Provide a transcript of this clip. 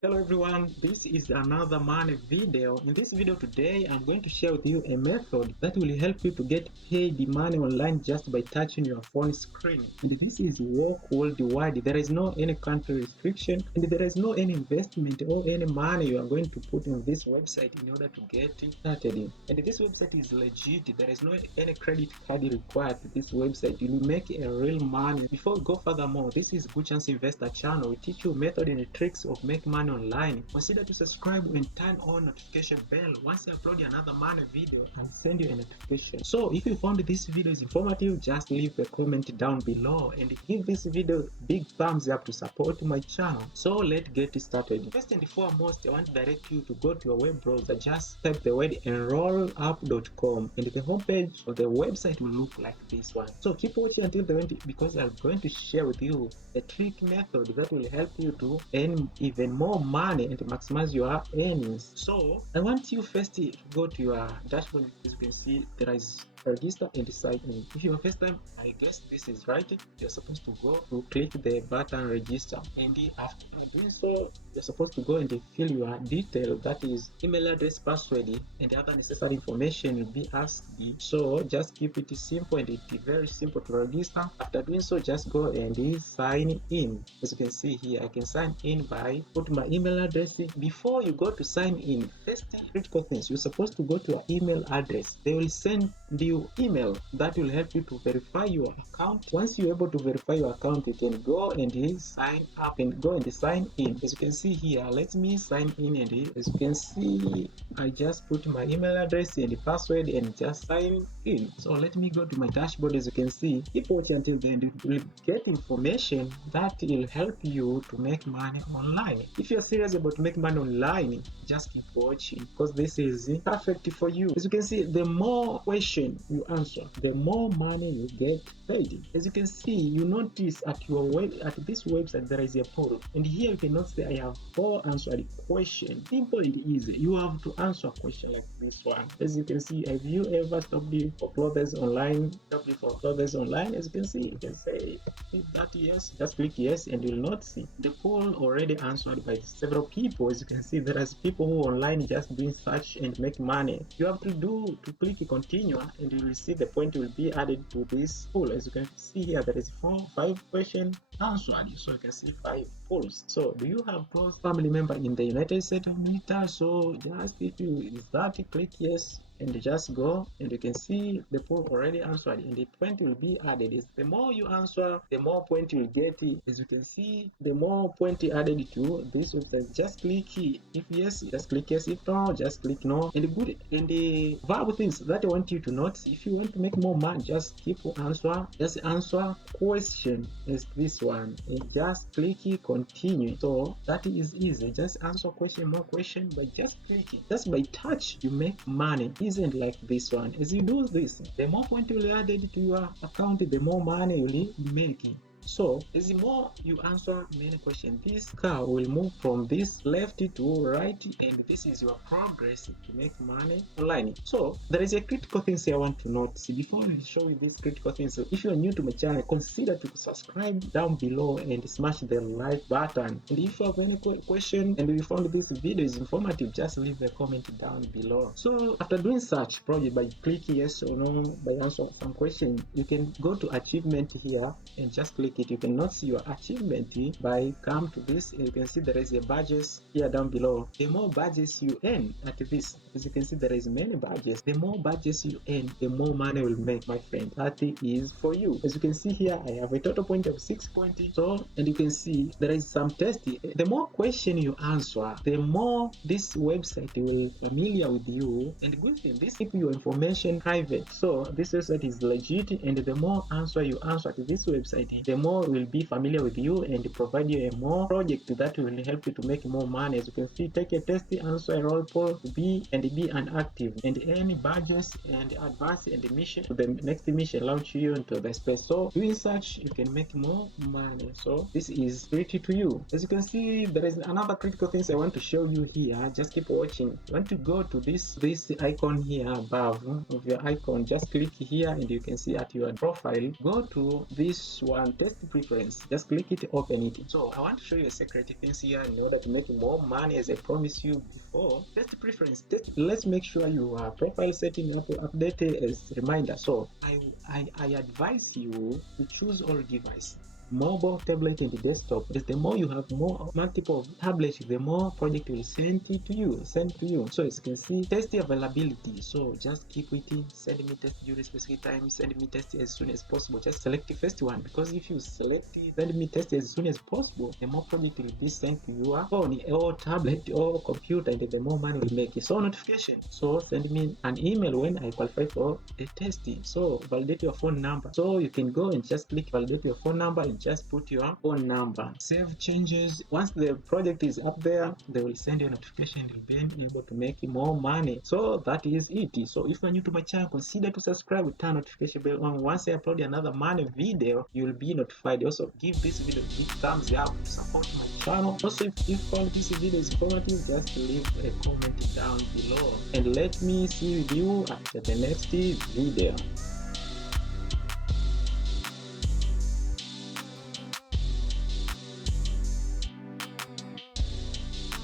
Hello everyone, this is another money video. In this video today, I'm going to share with you a method that will help you to get paid money online just by touching your phone screen. And this is work worldwide. There is no any country restriction and there is no any investment or any money you are going to put in this website in order to get started. And this website is legit. There is no any credit card required to this website. You will make a real money. Before we go furthermore, this is Good Chance Investor channel. We teach you method and tricks of making money online. Consider to subscribe and turn on notification bell. Once I upload another money video, I'll send you a notification. So if you found this video is informative, just leave a comment down below and give this video big thumbs up to support my channel. So let's get started. First and foremost, I want to direct you to go to your web browser. Just type the word enrollapp.com and the homepage of the website will look like this one. So keep watching until the end because I'm going to share with you a trick method that will help you to earn even more money and to maximize your earnings. So I want you first to go to your dashboard. As you can see, there is register and sign in. If you're first time, I guess this is right. You're supposed to go to click the button register, and after doing so, you're supposed to go and fill your detail, that is email address, password, and other necessary information will be asked. So just keep it simple and it's very simple to register. After doing so, just go and sign in. As you can see here, I can sign in by put my email address. Before you go to sign in, first critical things, you're supposed to go to your email address. They will send you email that will help you to verify your account. Once you're able to verify your account, you can go and sign up and go and sign in. As you can see here, let me sign in, and as you can see, I just put my email address and the password and just sign in. So let me go to my dashboard. As you can see, keep watching until the end. You will get information that will help you to make money online. If you're serious about making money online, just keep watching because this is perfect for you. As you can see, the more question you answer, the more money you get paid. As you can see, you notice at this website there is a poll, and here you cannot say I have 4 answered questions. Simple and easy. You have to answer a question like this one. As you can see, have you ever stopped for clothes online? Stopped for clothes online? As you can see, you can say if that yes, just click yes, and you'll not see the poll already answered by several people. As you can see, there is people who online just doing search and make money. You have to do to click continue, and you will see the point will be added to this poll. As you can see here, there is 5 questions answered, so you can see 5 polls. So do you have close family member in the United States of America? So just if you is that, click yes and just go, and you can see the poll already answered and the point will be added. Is the more you answer, the more point you will get. As you can see, the more point added to this website. Just click if yes, just click yes. If no, just click no. And the good and the valuable things that I want you to note, if you want to make more money, just keep answer, just answer question as this one and just click continue. So that is easy. Just answer question, more question by just clicking. Just by touch you make money. Isn't like this one. As you do this, the more point you will add to your account, the more money you will make. So as the more you answer many questions, this car will move from this left to right, and this is your progress to make money online. So there is a critical thing I want to note. Before I show you these critical things, if you are new to my channel, consider to subscribe down below and smash the like button. And if you have any question and you found this video is informative, just leave a comment down below. So after doing such project by clicking yes or no, by answering some question, you can go to achievement here and just click it. You cannot see your achievement by come to this, and you can see there is a badges here down below. The more badges you earn at this, as you can see there is many badges, the more badges you earn, the more money will make, my friend. That is for you. As you can see here, I have a total point of 6 points. So, and you can see there is some test. The more question you answer, the more this website will familiar with you. And good thing, this keep your information private. So this website is legit, and the more answer you answer to this website, the more will be familiar with you and provide you a more project that will help you to make more money. As you can see, take a test, answer a role poll, be an active, and any badges and advance and the mission to the next mission launch you into the space. So doing such, you can make more money. So this is pretty to you. As you can see, there is another critical things I want to show you here. Just keep watching. I want to go to this icon here above of your icon. Just click here, and you can see at your profile, go to this one test preference. Just click it, open it. So I want to show you a secret things here in order to make more money, as I promised you before. Test preference. Let's make sure your profile setting up updated as reminder. So I advise you to choose all device, mobile, tablet, and desktop. As the more you have more multiple tablets, the more project will send to you. So as you can see, test the availability. So just keep waiting. Send me test during specific time. Send me test as soon as possible. Just select the first one, because if you select it, send me test as soon as possible, the more project will be sent to your phone or tablet or computer, and the more money will make it. So notification. So send me an email when I qualify for the testing. So validate your phone number. So you can go and just click validate your phone number and just put your phone number. Save changes. Once the project is up there, they will send you a notification. You'll be able to make more money. So that is it. So if you're new to my channel, consider to subscribe with turn notification bell on. Once I upload another money video, you'll be notified. Also, give this video a big thumbs up to support my channel. Also, if you found this video is informative, just leave a comment down below and let me see you at the next video.